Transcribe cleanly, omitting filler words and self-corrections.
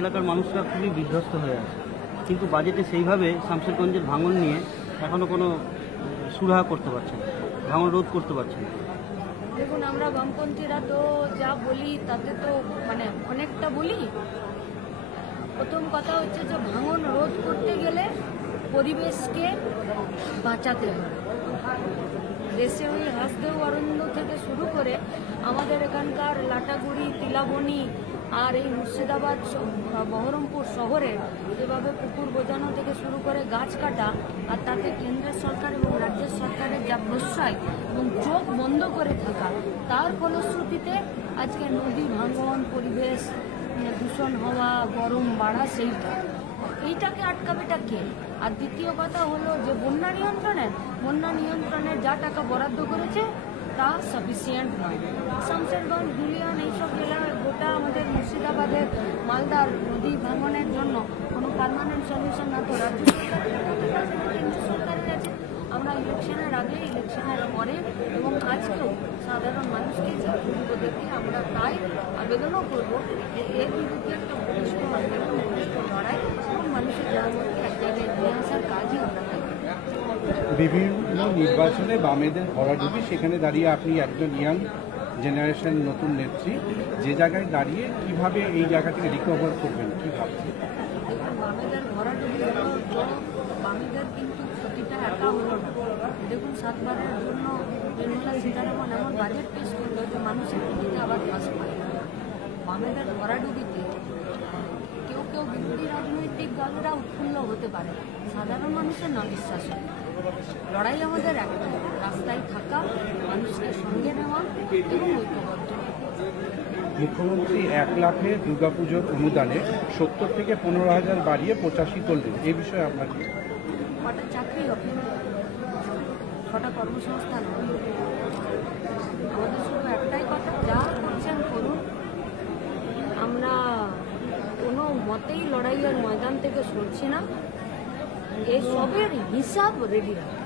এলাকার মানুষরা খুবই বিধ্বস্ত হয়ে আছে, কিন্তু বাজেটে সেইভাবে শামশেরগঞ্জের ভাঙন নিয়ে এখনও কোনো সুরাহা করতে পারছে না, ভাঙন রোধ করতে পারছে না। দেখুন, আমরা বামপন্থীরা তো যা বলি তাতে তো অনেকটা বলি। প্রথম কথা হচ্ছে যে ভাঙন রোধ করতে গেলে পরিবেশকে বাঁচাতে হবে। দেশে ওই হাসদেও অরণ্য থেকে শুরু করে আমাদের এখানকার লাটাগুড়ি, তিলাবনি আর এই মুর্শিদাবাদ, বহরমপুর শহরে যেভাবে পুকুর বোঝানো থেকে শুরু করে গাছ কাটা, আর তাতে কেন্দ্রের সরকার এবং রাজ্যের সরকারের যা প্রশ্রয় এবং চোখ বন্ধ করে থাকা, তার ফলশ্রুতিতে আজকে নদী ভাঙন, পরিবেশ দূষণ হওয়া, গরম বাড়া, এইটাকে আটকাবেটা কে? আর দ্বিতীয় কথা হলো যে বন্যা নিয়ন্ত্রণের যা টাকা বরাদ্দ করেছে তা সাফিসিয়েন্ট নয়। শামশেরগঞ্জ, ধুলিয়ান এইসব জেলার গোটা আমাদের মুর্শিদাবাদের, মালদার নদী ভাঙনের জন্য কোনো পার্মানেন্ট সলিউশন না তো রাজ্য সরকারের কেন্দ্র সরকারের আছে। আমরা ইলেকশনের আগে, ইলেকশনের পরে এবং আজকেও সাধারণ মানুষকে দেখে আমরা তাই আবেদনও করবো যে এর বিরুদ্ধে একটা বলিষ্ঠ আন্দোলন, বলিষ্ঠ লড়াই এবং মানুষের জনমতকে এক জায়গায় নিয়ে আসার কাজই আমরা তাই। বিভিন্ন নির্বাচনে বামেদের ভরাডুবি, সেখানে দাঁড়িয়ে আপনি একজন ইয়াং জেনারেশন নতুন নেত্রী, যে জায়গায় দাঁড়িয়ে কিভাবে এই জায়গা থেকে রিকভার করবেন, কি ভাবছেন? দেখুন, বামেদের ভরাডুবি হলো তো বামেদের কিন্তু ক্ষতিটা একা হলো না। দেখুন, 7 বারের জন্য নির্মলা সীতারামন এমন বাজেট পেশ করলো যে মানুষের টিকিতে আবার ফাঁস পায়। বামেদের ভরাডুবিতে কেউ বিরোধী রাজনৈতিক দলেরা উৎফুল্ল হতে পারে, সাধারণ মানুষের না বিশ্বাস হয়। লড়াই আমাদের একটা, রাস্তায় থাকা, মানুষকে সঙ্গে নেওয়া এবং ঐক্যবদ্ধ। মুখ্যমন্ত্রী 1 লাখে দুর্গাপুজোর অনুদানে 70 থেকে 15,000 বাড়িয়ে 85 করলেন, এই বিষয়ে আপনার কি? কটা চাকরি হবে, কটা কর্মসংস্থান হবে? আমাদের শুধু একটাই কথা, যা করছেন করুন। আমরা কোনো মতেই লড়াইয়ের ময়দান থেকে সরছি না। এই সবের হিসাব রেডি রাখি।